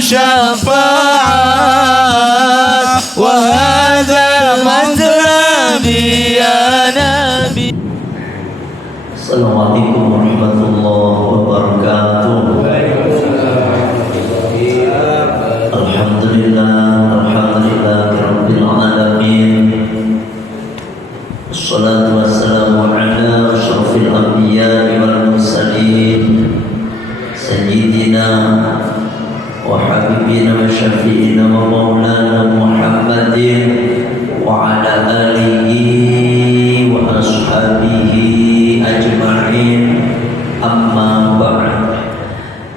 شفاعة وهذا مطلبي يا نبي. Assalamualaikum warahmatullahi wabarakatuh. Alhamdulillahirabbil alamin. Wassalatu wassalamu ala asyrafil anbiya'i wal mursalin sayyidina wa habibina wa syafi'ina wa maulana Muhammadin wa ala alihi wa ashabihi ajma'in, amma ba'd.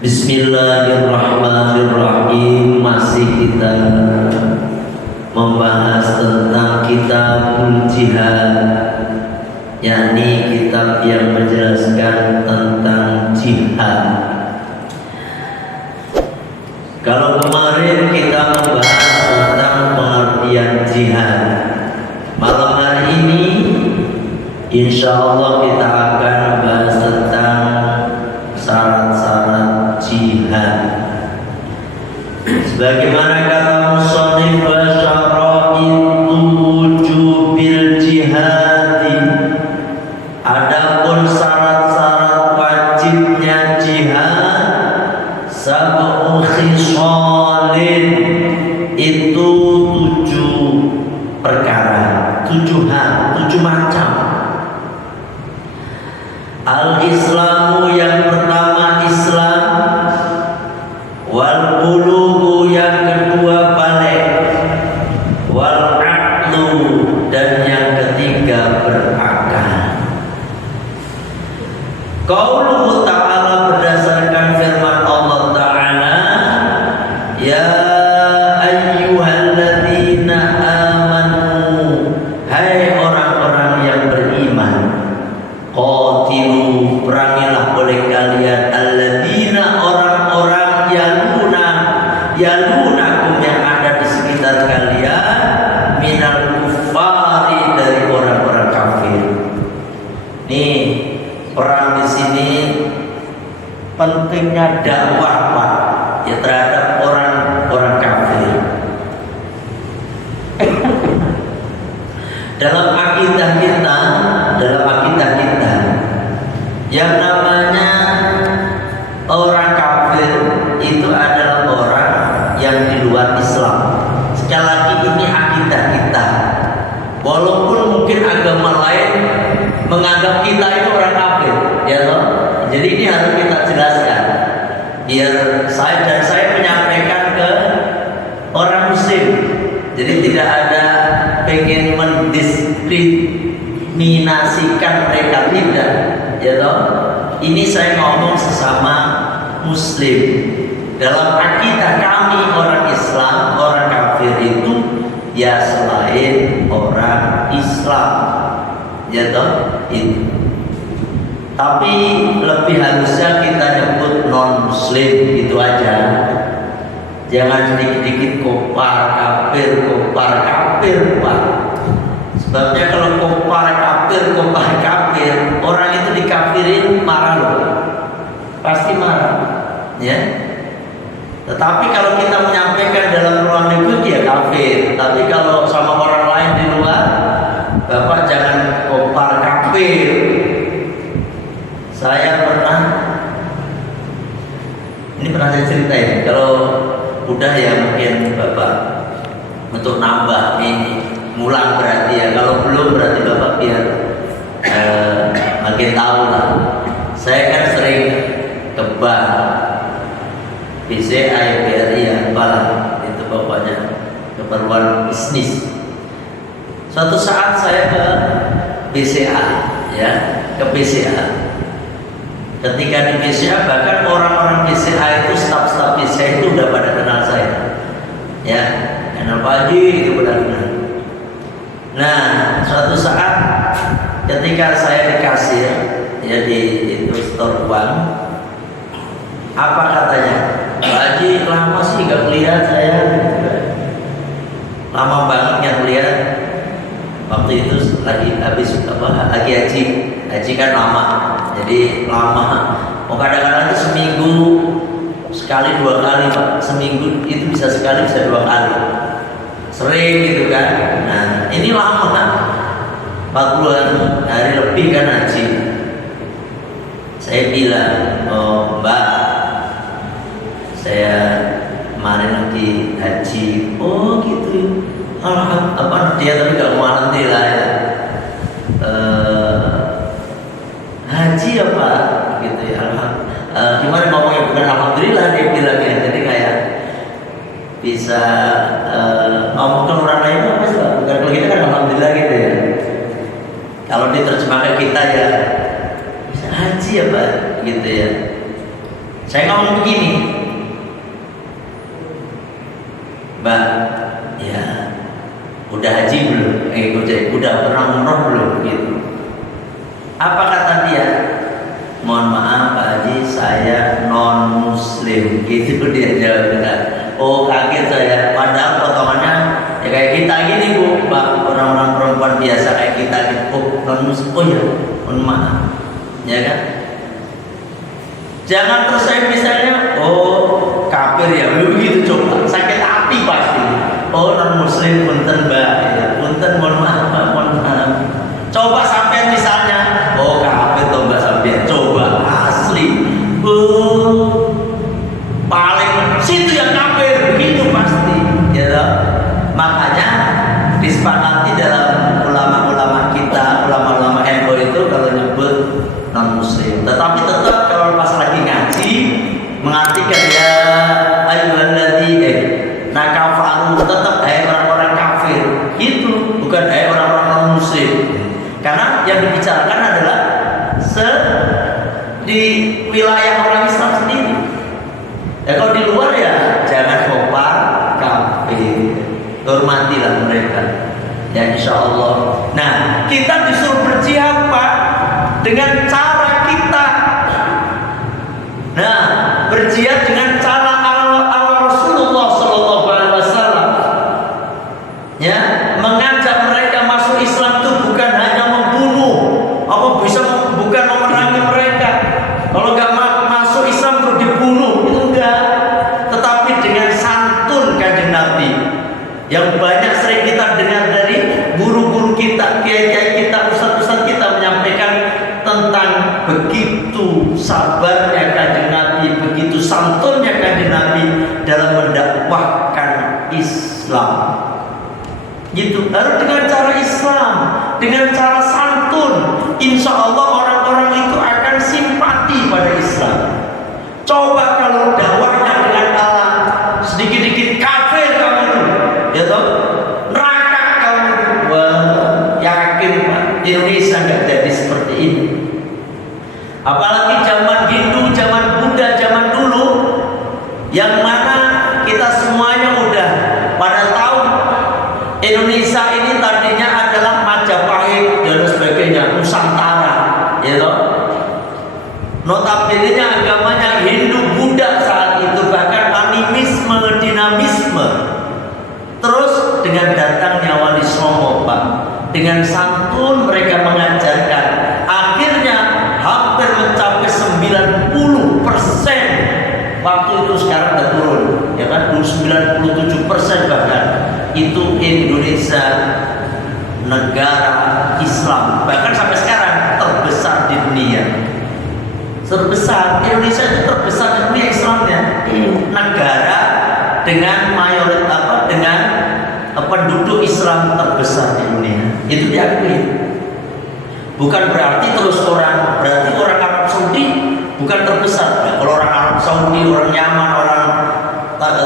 Bismillahirrahmanirrahim. Masih kita membahas tentang kitabul jihad, yakni kitab yang menjelaskan tentang jihad. Kalau kemarin kita membahas tentang pengertian jihad, malam hari ini insya Allah kita akan membahas tentang syarat-syarat jihad. Sebagaimana kata musannif, wa syaraitu wujubil jihadi, adapun syarat-syarat wajibnya jihad, sab'u khisalin, itu 7 perkara, 7 hal, 7 macam. Al-Islamu, yang pertama Islam, wal bulughu, yang kedua balik, wal aqlu, dan yang ketiga berakal. Qauluhu ta'ala, berdasarkan firman Allah Ta'ala, ya ayyuhalladzina amanu, hai orang-orang yang beriman, qatilu, perangilah oleh kalian, alladzina, orang-orang yalunakum, yang ada di sekitar kalian, minal kuffari, dari orang-orang kafir. Nih, perang di sini pentingnya dakwah, Pak, ya, terhadap orang-orang kafir. Dalam akidah kita, yang namanya orang kafir itu adalah orang yang di luar Islam. Sekali lagi, ini akidah kita. Walaupun mungkin agama lain menganggap kita itu orang kafir, ya toh. Jadi ini harus kita jelaskan, biar saya menyampaikan ke orang muslim. Jadi tidak ada pengen mendiskriminasikan mereka, tidak, ya toh. Ini saya ngomong sesama muslim. Dalam akidah kami, orang Islam, orang kafir itu ya selain orang Islam, ya toh, itu. Tapi lebih harusnya kita nyebut non muslim, itu aja. Jangan dikit-dikit kopar kafir, Pak. Sebabnya kalau kopar kafir, orang itu dikafirin marah loh, pasti marah, ya. Tetapi kalau kita menyampaikan dalam ruang lingkup, dia kafir. Tapi kalau sama orang lain di luar, Bapak jangan kopar kafir. Saya pernah saya ceritain. Kalau udah ya mungkin Bapak untuk nambah ini, ngulang berarti ya. Kalau belum berarti Bapak biar makin tahu lah. Saya kan sering ke bank, BCA, BRI, apalah itu pokoknya keperluan bisnis. Suatu saat saya ke BCA, ya, ke BCA. Ketika di BCA, bahkan orang-orang BCA itu, staf-staf BCA itu udah pada kenal saya, ya, kenal Pak Haji, itu benar-benar. Nah, suatu saat ketika saya di kasir, ya, di itu store uang, apa katanya? Pak Haji, lama sih nggak melihat saya, lama banget nggak melihat. Waktu itu lagi habis lagi haji kan lama, jadi lama. Kadang-kadang itu seminggu sekali 2 kali Pak, seminggu itu bisa sekali bisa 2 kali, sering gitu kan. Nah ini lama kan, 40 hari lebih kan haji. Saya bilang, oh Mbak, saya kemarin lagi haji. Oh gitu. Apa dia tapi gak mau alhamdulillah ya. Haji ya Pak, gitu ya. Gimana ngomongnya, bukan alhamdulillah dia bilangnya. Jadi kayak bisa ngomong ke orang lain apa sih Pak? Bukan, kalau kita kan alhamdulillah gitu ya. Kalau diterjemahkan kita ya bisa haji ya Pak, gitu ya. Saya ngomong begini, Mbak, ya udah haji belum? Udah pernah umroh belum? Gitu. Apa kata dia? Mohon maaf Pak Haji, saya non muslim. Gitu dia jawab. Oh kaget saya. Padahal potongannya ya kayak kita gini Bu, Pak, orang-orang perempuan biasa kayak kita gitu. Oh non muslim. Oh ya, mohon maaf. Ya kan? Jangan terus saya misalnya, oh kafir ya, begitu coba. Sakit hati pasti. Oh non muslim, punten Mbak, ya, punten mohon maaf, mohon maaf. Coba sampai misalnya, oh kafir toh Mbak sampai, coba asli, paling situ yang kafir, begitu pasti, ya toh. Makanya disepakati dalam ulama-ulama kita, ulama-ulama NU itu kalau nyebut non muslim, tetapi tetap kalau pas lagi ngaji mengartikan ya ayyuhalladzina kafaru, tetap orang-orang kafir itu, bukan orang-orang non muslim, karena yang dibicarakan adalah di wilayah orang Islam sendiri. Ya kalau di luar ya jangan kopar kafir, hormatilah mereka ya insya Allah. Nah kita disuruh berjihad Pak dengan cara kita. Nah berjihad dengan cara ala Rasulullah Sallallahu Alaihi Wasallam. Ya mengajak mereka masuk Islam itu bukan hanya membunuh, bukan memerangi mereka. Kalau nggak masuk Islam terus dibunuh itu enggak. Tetapi dengan santun Kanjeng Nabi yang banyak sering kita dengar dari guru-guru kita, kiai-kiai kita, ustaz-ustaz kita menyampaikan tentang begitu sabarnya Kanjeng Nabi, begitu santunnya Kanjeng Nabi dalam mendakwahkan Islam. Gitu, harus dengan cara Islam, dengan cara santun. Insya Allah orang-orang itu akan simpati pada Islam. Coba kalau dakwahnya dengan ala sedikit-sedikit kafir kamu itu, ya toh, neraka kamu itu. Wah, yakin Pak, Indonesia nggak jadi seperti ini. Apalagi zaman Hindu, zaman Buddha, zaman dulu, yang mana kita semuanya udah pada tahu Indonesia ini tadinya adalah Majapahit dan sebagainya, Nusantara, ya toh. Notabene-nya agamanya Hindu Buddha saat itu, bahkan animisme, dinamisme. Terus dengan datangnya Wali Songo Pak, dengan santun mereka mengajarkan, akhirnya hampir mencapai 90%. Waktu itu sekarang udah turun, ya kan? 97% bahkan. Itu Indonesia negara Islam, bahkan sampai sekarang terbesar di dunia. Terbesar, Indonesia itu terbesar di dunia Islamnya. Negara dengan mayoritas dengan penduduk Islam terbesar di dunia. Itu diakui. Bukan berarti berarti orang Arab Saudi bukan terbesar. Ya, kalau orang Arab Saudi, orang Yaman, orang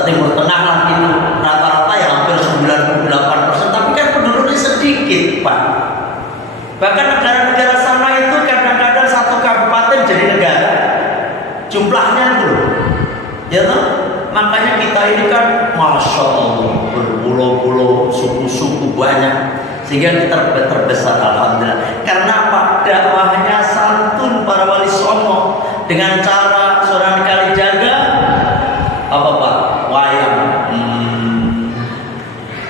Timur Tengah lah itu rata-rata ya hampir 98%, tapi kan penduduknya sedikit Pak. Bahkan negara-negara sana itu kadang-kadang satu kabupaten jadi negara, jumlahnya dulu, ya toh. Makanya kita ini kan masya Allah berpulau-pulau, suku-suku banyak, sehingga kita terbesar alhamdulillah. Karena apa? Dakwahnya santun para wali songo dengan cara Sunan Kalijaga apa Pak? Wayang,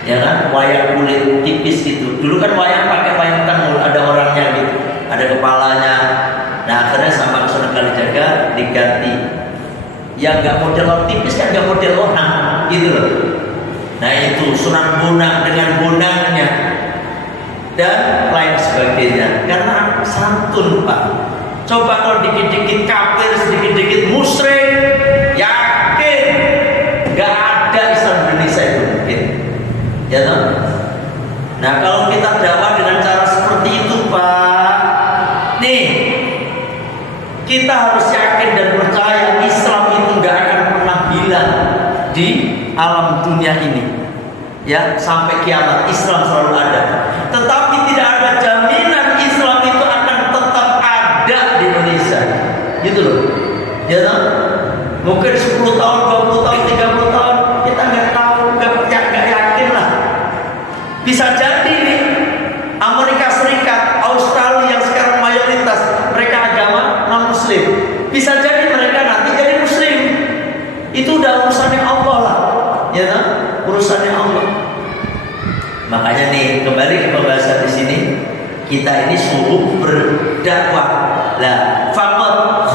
ya kan? Wayang kulit tipis gitu. Dulu kan wayang pakai wayang tenun, ada orangnya gitu, ada kepalanya. Nah akhirnya sama Sunan Kalijaga diganti yang nggak model tipis kan nggak model orang, gitu loh. Nah itu Sunan Bonang dengan bonangnya dan lain sebagainya, karena santun Pak. Coba kalau dikit-dikit kafir, sedikit-dikit musyrik, yakin nggak ada Islam Indonesia itu mungkin, ya toh? Nah kalau kita dakwah dengan cara seperti itu Pak, nih kita harus yakin dan percaya Islam itu nggak akan pernah hilang di alam dunia ini, ya sampai kiamat Islam selalu ada. Tetapi tidak ada jaminan Islam itu akan tetap ada di Indonesia, gitu loh, ya toh? Mungkin 10 tahun, 20 tahun, 30 tahun kita nggak tahu, nggak yakin lah. Bisa jadi nih Amerika Serikat, Australia yang sekarang mayoritas mereka agama non Muslim, bisa jadi mereka nanti jadi Muslim. Itu udah urusannya Allah lah, ya kan? Urusannya Allah. Makanya nih kembali ke pembahasan di sini, kita ini suruh berdakwah. Lah, faqat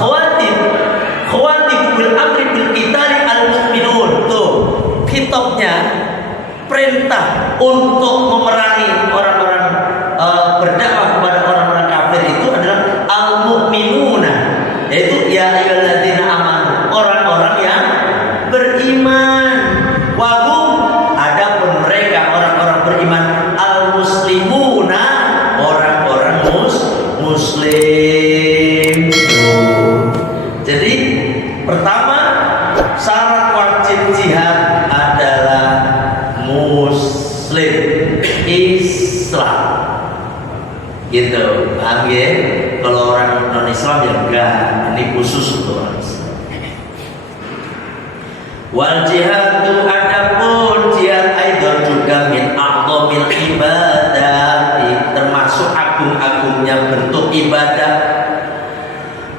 khawatib bil amri bil qitali al mu'minun. Tuh, kitabnya perintah untuk memerangi orang-orang berdakwah kepada orang-orang kafir itu adalah al-mu'minuna, yaitu ya ayyuhalladzina amanu, orang-orang yang beriman. Wahum, adapun mereka orang-orang beriman, al-muslimuna, orang-orang muslim. Jadi pertama syarat wajib jihad adalah Muslim, Islam, gitu, paham ya? Kalau orang non Islam ya enggak, ini khusus untuk orang Islam. Wal jihadu, adapun jihad aidon juga min a'dhamil ibadah, termasuk agung-agungnya bentuk ibadah.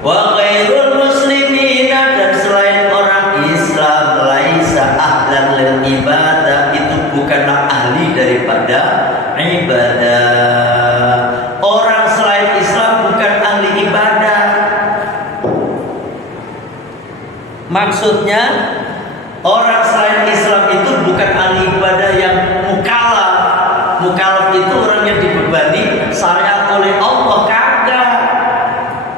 Wa ghairul muslimina, dan selain orang Islam, laisa ahlan lil ibadah, itu bukanlah ahli daripada ibadah. Orang selain Islam bukan ahli ibadah. Maksudnya orang selain Islam itu bukan ahli ibadah yang mukallaf. Mukallaf itu orang yang dibebani syariat oleh Allah, kagak.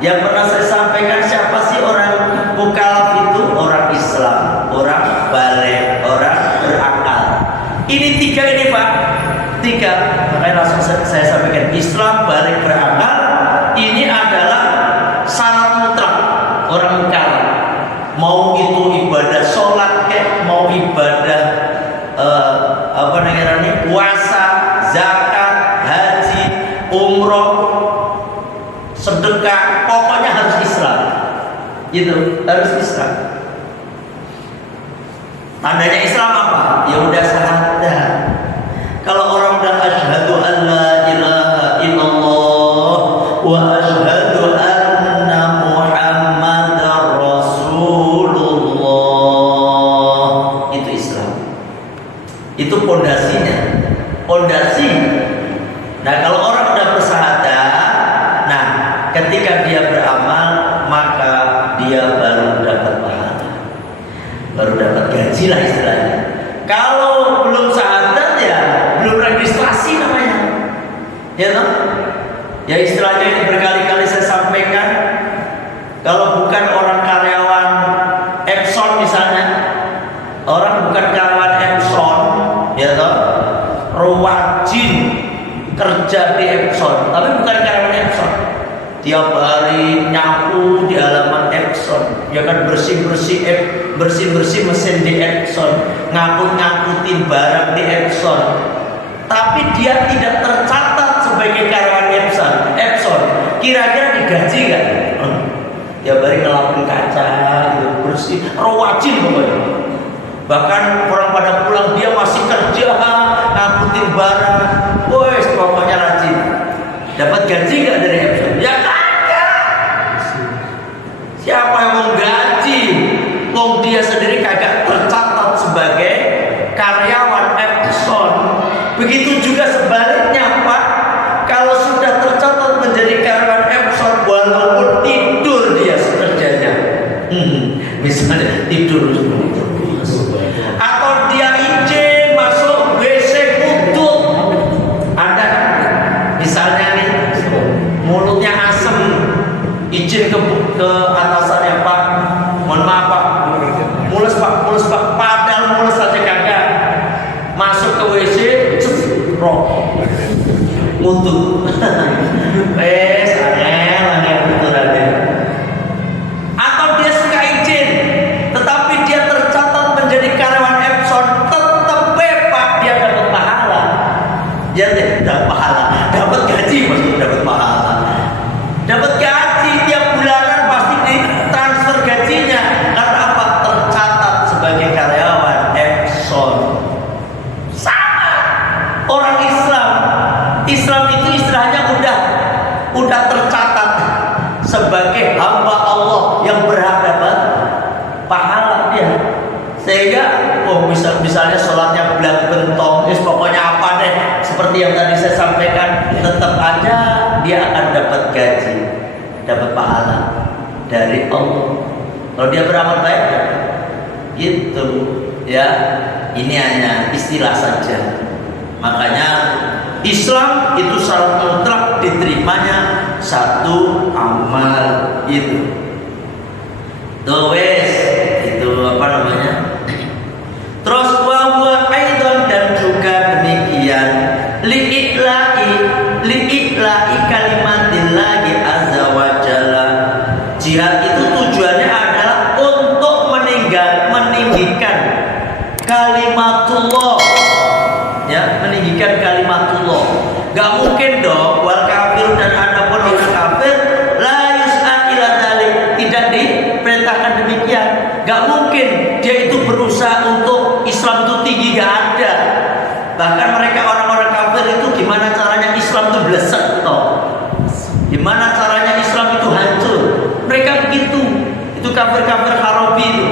Yang pernah saya sampaikan, siapa sih orang mukallaf itu? Orang Islam, orang baligh, orang berakal. Ini tiga ini Pak, tiga. Makanya langsung saya sampaikan, Islam, baligh, berakal. Ini adalah syarat mutlak orang mukallaf. Mau itu ibadah sholat kek, mau ibadah puasa, zakat, haji, umroh, sedekah, pokoknya harus Islam. Gitu, harus Islam. Tandanya Islam apa? Ya udah syahadat. Kalau orang udah asyhadu an la ilaha illallah wa asyhadu anna muhammadar rasulullah, itu Islam. Itu pondasinya. Pondasi. Nah, kalau orang udah bersyahadat, nah ketika dia beramal, maka dia baru dapat pahala, baru dapat gaji lah istilahnya. Kalau belum syahadat ya belum registrasi namanya, ya toh? Ya istilahnya ini berkali-kali saya sampaikan. Kalau bukan orang karyawan Epson misalnya, orang bukan karyawan Epson, ya toh, wajib kerja di Epson, tapi bukan karyawan Epson. Tiap hari nyapu di halaman Epson, ya kan, bersih mesin di Epson, ngangkutin barang di Epson, tapi dia tidak tercatat sebagai karyawan Epson. Kira-kira digaji nggak? Ya bari ngelapin kaca, gitu, bersih, wajib pokoknya. Bahkan orang pada pulang dia masih kerja, ngangkutin barang, wes pokoknya rajin. Dapat gaji nggak dari Epson? Ya kagak. Siapa yang mau gaji? Wong dia sendiri kagak tercatat sebagai karyawan Epson. Begitu juga sebaliknya Pak. Kalau sudah tercatat menjadi karyawan Epson, walaupun tidur dia sekerjanya, misalnya tidur, atau dia izin masuk WC kutub, ada misalnya nih mulutnya asem, izin ke atasannya, Pak, mohon maaf Pak, mules Pak, padahal mules saja kagak, masuk ke WC, roh, mutu, angel betul ada. Atau dia suka izin, tetapi dia tercatat menjadi karyawan Epson, tetap Pak dia dapat pahala, dia dapat pahala, dapat gaji maksudnya dapat pahala, dapat gaji tiap bulanan pasti ditransfer gajinya, karena apa? Tercatat sebagai karyawan Epson. Sama orang Islam itu istilahnya udah tercatat sebagai hamba Allah yang berhak dapat pahala dia. Sehingga misalnya sholatnya belang bentong, pokoknya apa deh, seperti yang tadi saya sampaikan, tetap aja dia akan dapat gaji, dapat pahala dari Allah. Kalau dia beramal baik, gitu ya. Ini hanya istilah saja. Makanya Islam itu syarat mutlak diterimanya satu amal itu. Wes itu apa namanya? Terus bahwa aidan dan juga demikian li'i'la'i kalimatillahi azza wa jalla. Jihad itu tujuannya adalah untuk meninggikan kalimatullah, ya, meninggikan kalimatullah. Gak mungkin dong wal kafir dan adapun orang kafir la yus'a ila dzalik, tidak diperintahkan demikian. Gak mungkin dia itu berusaha untuk Islam itu tinggi, gak ada. Bahkan mereka orang-orang kafir itu gimana caranya Islam itu blesek toh, gimana caranya Islam itu hancur, mereka begitu. Itu kafir-kafir Arabi itu,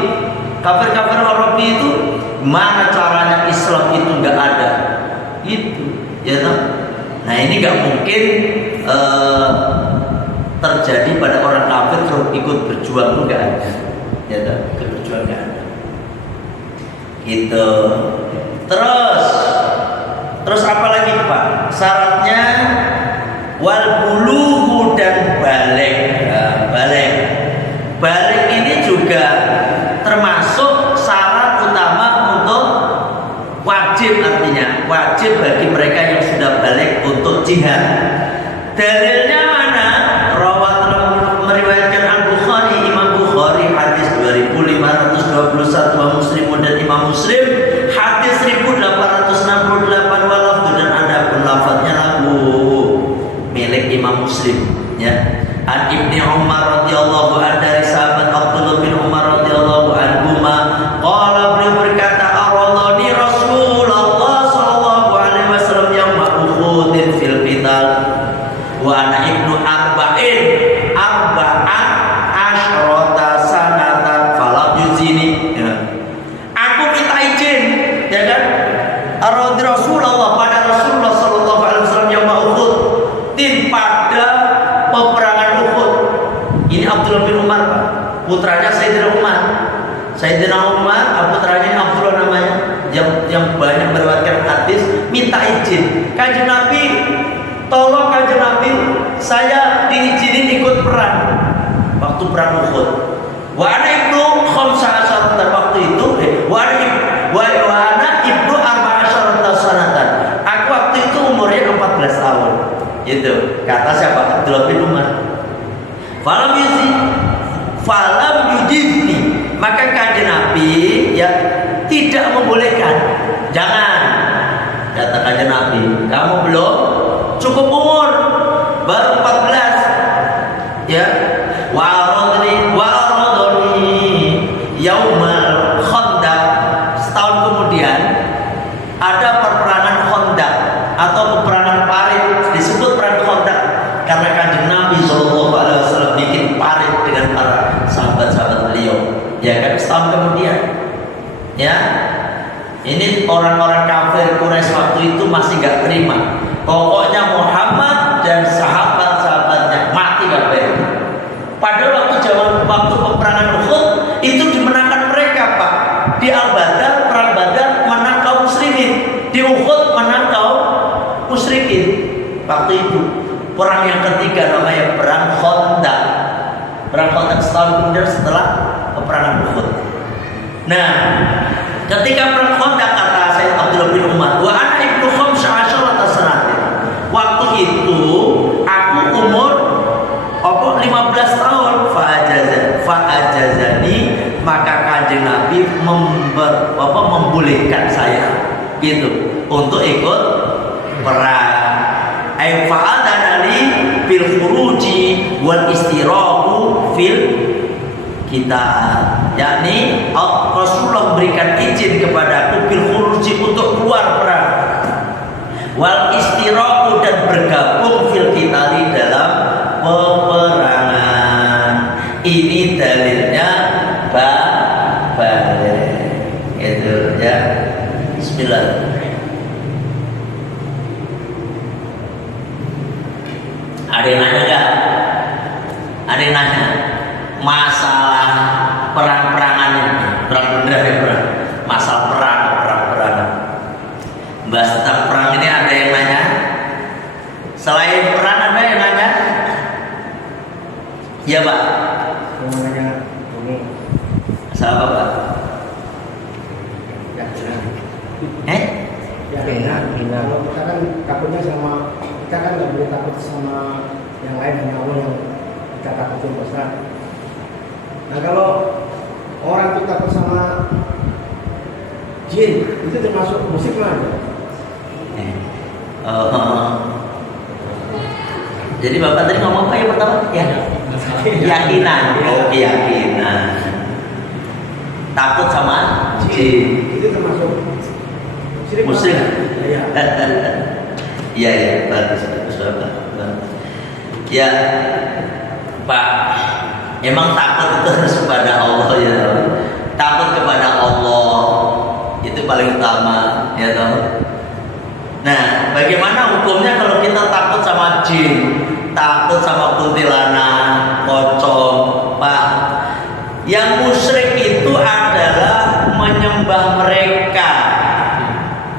kafir-kafir Arabi itu mana caranya Islam itu nggak ada, itu ya toh. Nah ini nggak mungkin terjadi pada orang kafir kalau ikut berjuang tuh nggak ada, ya toh, ikut berjuang nggak ada, gitu. Terus apa lagi Pak? Syaratnya wal bulughu dan balik. Balik ini juga termasuk syarat utama untuk wajib, artinya wajib bagi mereka yang sudah balik untuk jihad. Dalilnya mana? Meriwayatkan Al-Bukhari, Imam Bukhari hadis 2521, wa Muslimun dan Imam Muslim hadis 1868, walafdu dan ada pun lafadznya lagu milik Imam Muslim, ya. An Ibni Umar radhiyallahu anhu, dari sahabat Abdullah bin Umar radhiyallahu anhu, qala, beliau berkata, aradani Rasulullah sallallahu alaihi wasallam yauma Uhudin fil qital wa ana ibnu arba'an asyrata sanatan falam yuzini, ya. Aku minta izin, ya kan, aradani Rasulullah, pada Rasulullah sallallahu alaihi wasallam yauma Uhud, pada peperangan Uhud. Ini Abdullah bin Umar, putranya Sayyidina Umar. Sayyidina Umar, putranya Abdullah namanya, yang banyak meriwayatkan hadis, minta izin. Kanjeng Nabi, tolong Kanjeng Nabi, saya diizinin ikut perang waktu perang Uhud. Wa ana ibnu khamsa asyarata, waktu itu wa ana ibnu arba'a asyarata sanatan. Aku waktu itu umurnya 14 tahun. Itu kata siapa? Abdullah bin Umar. Falam yujizni, maka kanjeng Nabi ya tidak membolehkan. Jangan, kata kanjeng Nabi, kamu belum cukup umur, baru 14, ya. Waradni yaumal Khandaq, setahun kemudian ada peperangan Khandaq atau peperangan parit, disebut perang Khandaq karena kanjeng Nabi sallallahu alaihi wasallam bikin parit dengan para sahabat-sahabat beliau, ya kan, setahun kemudian, ya. Ini orang-orang kafir Quraisy waktu itu masih gak terima, pokoknya Muhammad dan sahabat-sahabatnya mati kafir. Padahal waktu peperangan Uhud itu di waktu itu perang yang ketiga namanya perang Khandaq. Perang Khandaq setahun kemudian setelah peperangan Uhud. Nah, ketika perang Khandaq kata Sayyid Abdullah bin Umar, wa ana ibnu khamsa asyarata sanatin. Waktu itu aku umur 15 tahun, fa'ajazani, maka Kanjeng Nabi membolehkan saya gitu untuk ikut perang. Ai fa'adana li bil khuruji wal istirahu fil kita, yakni Rasulullah memberikan izin kepadaku bil khuruji untuk keluar perang, wal istirahu dan bergabung fil kita di dalam peperangan. Ini dalilnya balik gitu ya. Bismillah. Ada yang nanya nggak? Ada yang nanya masalah perang-perangan ini, perang beneran ya, perang, masalah perang-perangan. Bahas tentang perang ini ada yang nanya? Selain perang ada yang nanya? Iya Pak. Namanya ini Masalah apa Pak? ya hina. Kalau kita kan takutnya sama, kita kan nggak boleh takut sama yang lain, hanya Allah yang kita takutin besar. Nah kalau orang itu takut sama jin, itu termasuk musik mana? Jadi Bapak tadi ngomong apa yang pertama? Ya, keyakinan. Oh, keyakinan. Takut sama jin. Itu termasuk Musik. Iya. Iya ya, bagus Bapak. Ya, Pak. Emang takut itu harus kepada Allah ya, takut kepada Allah itu paling utama ya toh. Nah, bagaimana hukumnya kalau kita takut sama jin, takut sama kuntilanak, pocong, Pak? Yang musyrik itu adalah menyembah mereka.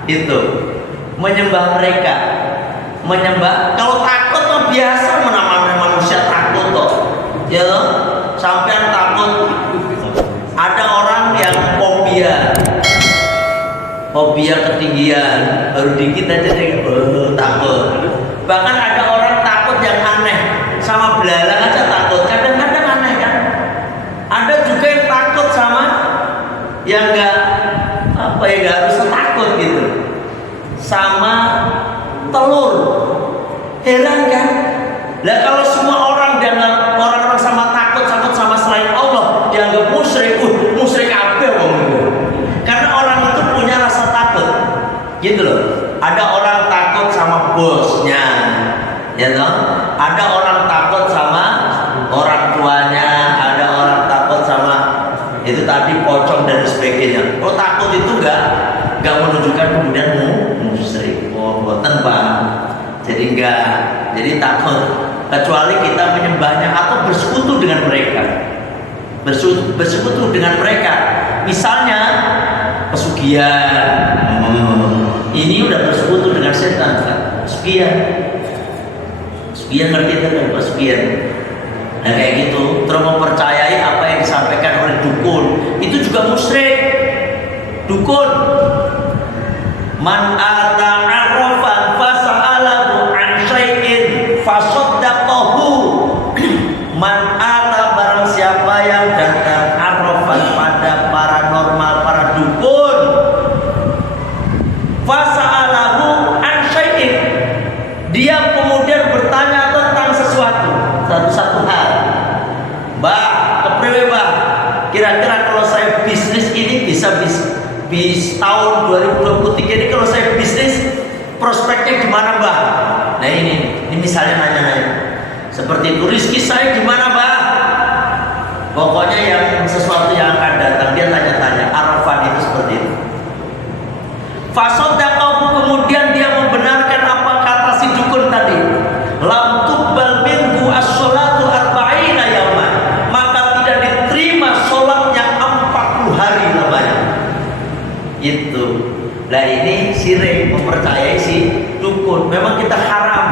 Itu menyembah mereka, menyembah. Kalau takut mah biasa, namanya manusia takut toh, ya toh. Sampean takut. Ada orang yang fobia ketinggian, baru dikit aja deh takut. Bahkan ada orang takut yang aneh, sama belalang aja takut. Kadang-kadang aneh kan. Ada juga yang takut sama yang nggak harus takut gitu, sama telur. Heran kan? Lah kalau semua orang orang sama takut sama selain Allah dianggap musyrik, musyrik apa wong itu? Karena orang itu punya rasa takut, gitu loh. Ada orang takut sama bosnya, ya toh? Ada orang takut sama orang tuanya, ada orang takut sama itu tadi pocong dan sebagainya. Oh, takut itu enggak menunjukkan kemudian musyrik. Oh, boten Pak. Jadi takut, kecuali kita menyembahnya atau bersekutu dengan mereka. Bersekutu dengan mereka. Misalnya pesugihan. Ini udah bersekutu dengan setan kan? Pesugihan ngerti kan pesugihan? Nah kayak gitu, terus mempercayai apa yang disampaikan oleh dukun, itu juga musyrik. Dukun, man ata arrafan fasa'alahu an syai'in fasaddaqahu. Man ata, barang siapa yang datang arrafan pada paranormal, para dukun, fasa'alahu an syai'in, dia kemudian bertanya tentang satu hal. Mbak, kepriwe Mbak? Kira-kira kalau saya bisnis ini bisa tahun 2023 ini kalau saya bisnis prospeknya gimana Mbak? Nah ini misalnya nanya seperti itu, rezeki saya gimana Mbak? Pokoknya yang sesuatu yang akan datang dia tanya-tanya. Arafan itu seperti itu. Fasodaqahu, kemudian dia membenarkan apa kata si dukun tadi. Lam tuqbal minhu as-sholatu arba'ina yauman, maka tidak diterima sholatnya 40 hari namanya. Itu. Nah ini syirik, mempercayai si dukun. Memang kita haram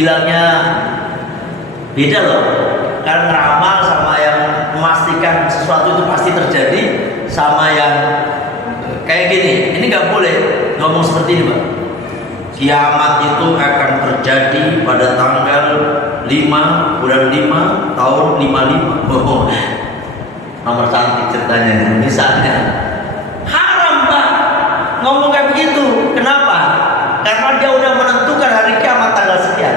bilangnya beda loh. Kan ngeramal sama yang memastikan sesuatu itu pasti terjadi, sama yang kayak gini. Ini nggak boleh ngomong seperti ini, Pak. Kiamat itu akan terjadi pada tanggal 5 bulan 5 tahun 55. Oh, nomor cantik ceritanya. Misalnya haram, Pak, ngomong kayak begitu. Kenapa? Karena dia udah menentukan hari kiamat tanggal sekian.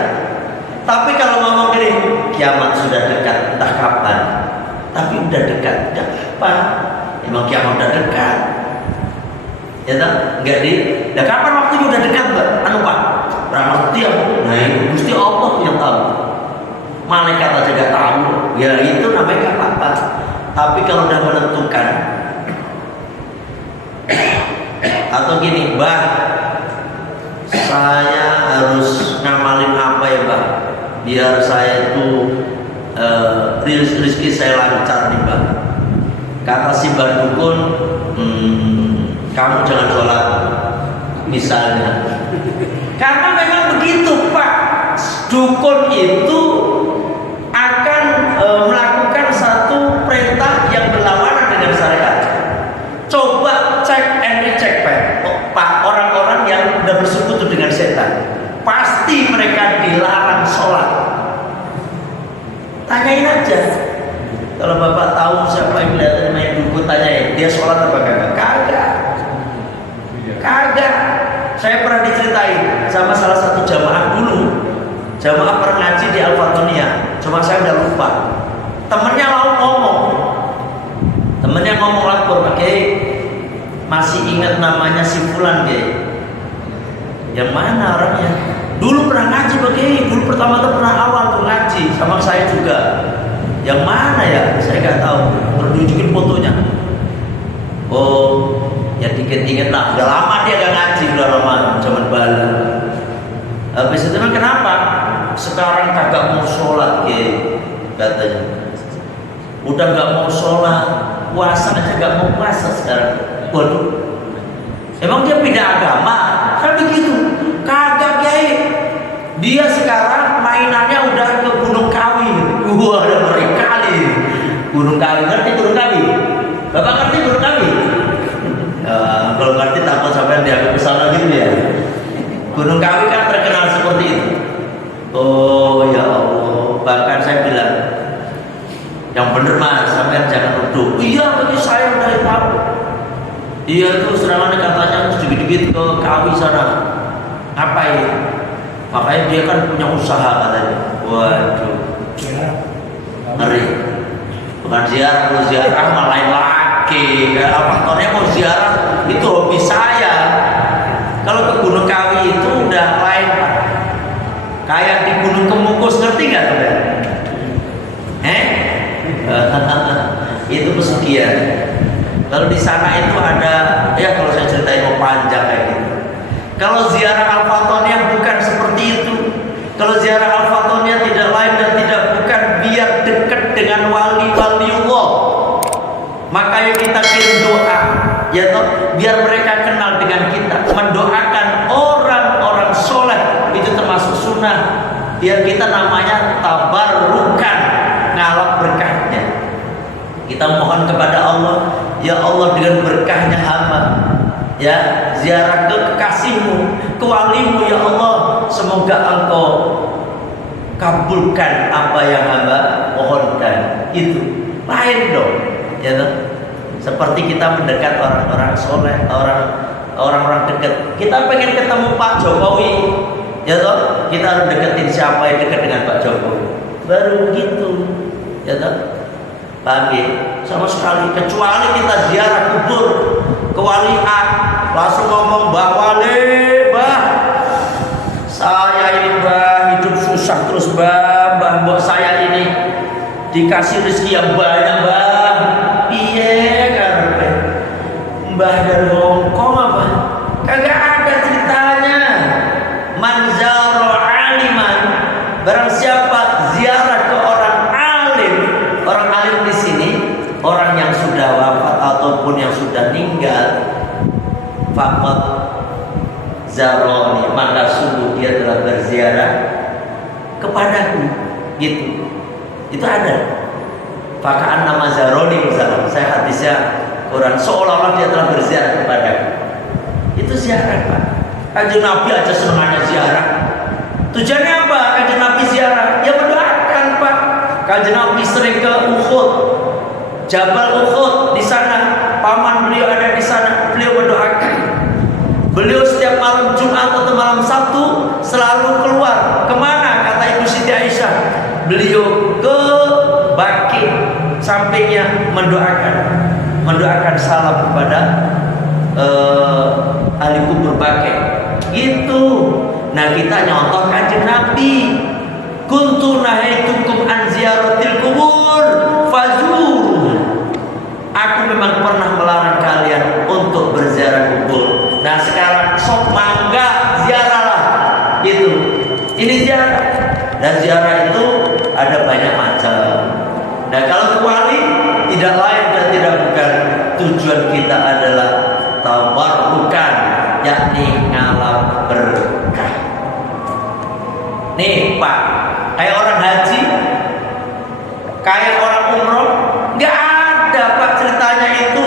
Tapi kalau ngomong gini, kiamat sudah dekat, entah kapan. Tapi udah dekat, udah kapan? Emang kiamat udah dekat? Ya tak? Enggak di. Nah, kapan waktunya udah dekat, Mbak? Anu Pak, beramal tiap. Nah, itu Gusti Allah yang tahu. Malaikat aja gak tahu. Ya itu namanya gak apa-apa. Tapi kalau udah menentukan, atau gini, Mbak, saya harus ngamalin apa ya, Mbak? Biar saya itu rezeki saya lancar nih, Mbak. Kata si Mbak Dukun, kamu jangan sholat, misalnya. Karena memang begitu, Pak. Dukun itu akan melakukan satu perintah yang berlawanan dengan syariat. Coba cek and recheck, Pak. Orang-orang yang udah bersekutu dengan setan, pasti mereka dilarang sholat. Tanyain aja. Kalau Bapak tahu siapa yang kelihatan main dukun, tanyain dia sholat apa kagak? Kagak. Saya pernah diceritain sama salah satu jamaah dulu. Jamaah pernah ngaji di Al-Fatoniyah. Cuma saya udah lupa. Temennya ngomong lapor, pakai masih ingat namanya si Fulan, yang mana orangnya? Dulu pernah ngaji, dulu pertama tuh pernah awal tuh ngaji sama saya juga. Yang mana ya? Saya nggak tahu. Tunjukin fotonya. Oh, ya dikit-dikit lah. Udah lama dia gak ngaji, udah lama zaman Bali. Habis itu kenapa? Sekarang kagak mau sholat, katanya. Udah gak mau sholat, puasa aja gak mau puasa sekarang. Waduh, emang dia pindah agama? Kan begitu. Kagak, Kiai. Dia sekarang mainannya udah ke Gunung Kawi. Wah, ada ngeri kali. Gunung Kawi, ngerti Gunung Kawi? Bapak ngerti Gunung Kawi? Kalau ngerti takut sampai dianggap kesana gitu ya. Gunung Kawi kan terkenal seperti itu. Oh ya Allah, bahkan saya bilang, yang bener Mas, sampai jangan nuduh. Iya, tapi saya udah tahu. Iya itu serangannya katanya sedikit-sedikit ke Kawi sana. Ngapain? Makanya dia kan punya usaha katanya. Waduh, ngeri. Bukan ziarah, kalau ziarah malah lain lagi. Faktornya mau ziarah itu hobi saya. Kalau ke Gunung Kawi itu udah lain, kayak di Gunung Kemukus, ngerti nggak tuh? Itu pesugihan. Kalau di sana itu ada, ya kalau saya ceritain mau panjang kayak gitu. Kalau ziarah Al-Fatoniyah bukan seperti itu. Kalau ziarah Al-Fatoniyah tidak lain dan tidak bukan biar dekat dengan wali-waliullah. Makanya kita kirim doa, ya toh, biar mereka kenal dengan kita. Mendoakan orang-orang soleh itu termasuk sunnah. Biar kita namanya tabarrukan, ngalap berkahnya. Kita mohon kepada Allah, ya Allah dengan berkahnya hamba, ya ziarah ke kekasihmu, ke walimu, ya Allah, semoga engkau kabulkan apa yang hamba mohonkan. Itu lain dong, ya toh? Seperti kita mendekat orang-orang soleh, orang-orang dekat. Kita pengen ketemu Pak Jokowi, ya toh? Kita harus deketin siapa yang dekat dengan Pak Jokowi. Baru begitu, ya toh? Pagi sama sekali, kecuali kita ziarah kubur ke wali A, langsung ngomong, Mbah Wali, Mbah, saya ini Mbah hidup susah terus Mbah, Mbah saya ini dikasih rezeki yang banyak Mbah. Iya karena Mbah dari Hongkong apa? Kagak ada ceritanya. Manzaro aliman, barang siapa ziarah ke orang alim di sini, orang yang sudah wafat ataupun yang sudah meninggal, faqad zaroni, maka sungguh dia telah berziarah kepadaku, gitu. Itu ada. Fakaan nama Zaroni misalnya, saya hadisnya Quran, seolah-olah dia telah berziarah kepadaku. Itu ziarah, Pak. Kanjeng Nabi aja senangannya ziarah. Tujuannya apa? Kanjeng Nabi ziarah, ya mendoakan, Pak. Kanjeng Nabi sering ke Uhud, Jabal Uhud, di sana paman beliau ada di sana, beliau mendoakan. Beliau setiap malam Jumat atau malam Sabtu selalu keluar. Kemana? Kata Ibu Siti Aisyah, beliau ke Baqi, sampingnya mendoakan salam kepada ahli kubur Baqi. Itu. Nah, kita nyontoh Kanjeng Nabi. Kuntu nahaitukum an ziyaratil kubur fazur. Aku memang pernah melarang kalian untuk berziarah kubur. Nah, sekarang sok mangga ziarahlah. Itu. Ini ziarah. Dan ziarah itu ada banyak macam. Nah, kalau ke wali tidak lain dan tidak bukan, tujuan kita adalah tabarrukan, yakni ngalap berkah. Nih Pak, kayak orang haji, kayak orang umroh, nggak ada Pak ceritanya itu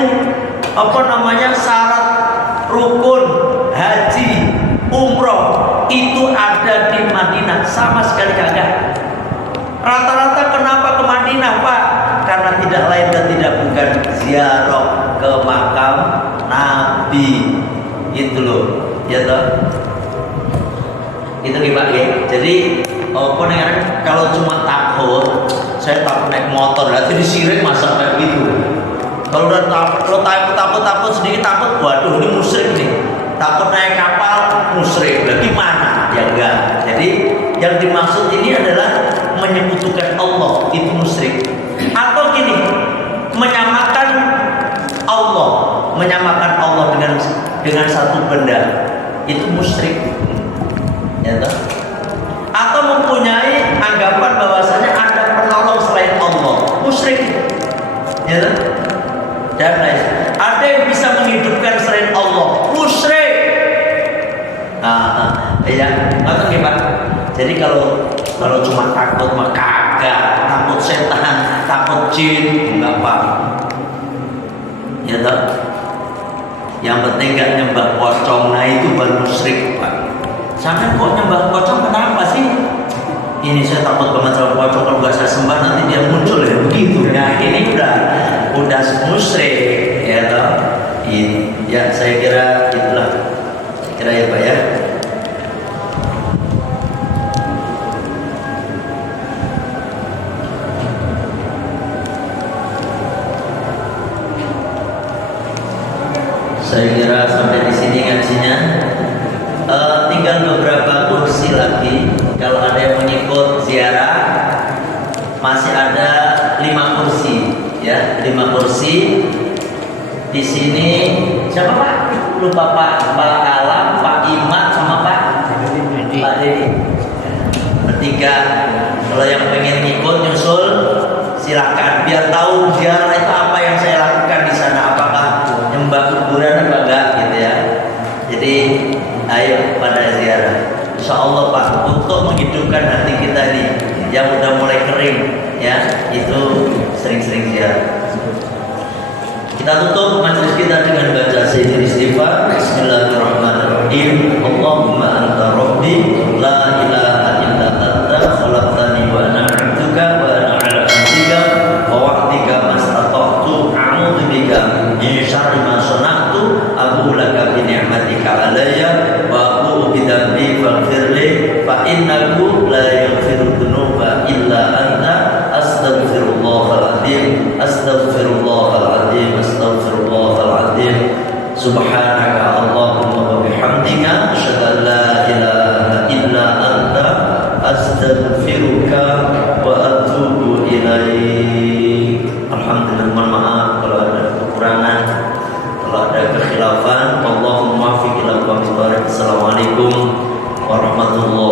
syarat rukun haji umroh itu ada di Madinah, sama sekali kagak. Rata-rata kenapa ke Madinah, Pak? Karena tidak lain dan tidak bukan ziarah ke makam Nabi. Itu loh, ya toh. Itu gimana ya? Jadi kalau cuma takut, saya takut naik motor, nanti disirik masa kayak gitu. Kalau udah takut sedikit takut, waduh ini musyrik nih. Takut naik kapal musyrik, lagi mana? Ya enggak. Jadi yang dimaksud ini adalah menyekutukan Allah, itu musyrik. Atau gini, menyamakan Allah dengan satu benda, itu musyrik. Ya toh? Atau mempunyai anggapan bahwasanya ada penolong selain Allah, musyrik. Ya toh? Dan lain. Ada yang bisa menghidupkan selain Allah, musyrik. Ya, ngerti nggih, Pak? Jadi kalau cuma takut mah kagak, takut setan, takut jin, enggak apa. Ya toh? Yang penting enggak nyembah pocong, nah itu baru musyrik, Pak. Sampai kok nyembah pocong kenapa sih? Ini saya takut banget sama pocong, kalau nggak saya sembah nanti dia muncul ya begitu. Nah ini udah musyrik, ya toh. Ya saya kira itulah, ya Pak ya. Saya kira sampai di sini ngajinya. Tinggal beberapa kursi lagi. Kalau ada yang mengikut ziarah, masih ada 5 kursi, ya, 5 kursi. Di sini siapa Pak? Lupa Pak Alam, Pak Imat sama Pak Dedi. Bertiga. Kalau yang pengen ikut nyusul, silakan. Biar tahu ziarah itu apa yang saya lakukan di sana. Apakah nyembah kuburan apa enggak, gitu ya. Jadi ayo pada ziarah. Insya Allah Pak, untuk menghidupkan hati kita nih yang udah mulai kering, ya, itu sering-sering ziarah. Kita tutup majelis kita dengan baca sayyidul istighfar. Bismillahirrahmanirrahim. Allahumma anta rabbi la ilaha illa anta khalaqtani wa ana 'abduka wa ana 'ala ahdika wa wa'dika mastata'tu a'udzu bika min syarri ma sana'tu abu laka bi ni'matika 'alayya wa abu bi dhanbi faghfirli fa innahu la yaghfiru dzunuba illa anta astaghfirullahal azim subhanaka Allahumma wa bihamdika asyhadu an la ilaha illa anta astaghfiruka wa atubu ilaik. Alhamdulillah, mohon maaf kalau ada kekurangan, kalau ada kekhilafan. Allahumma fi ila wa barik. Assalamualaikum warahmatullahi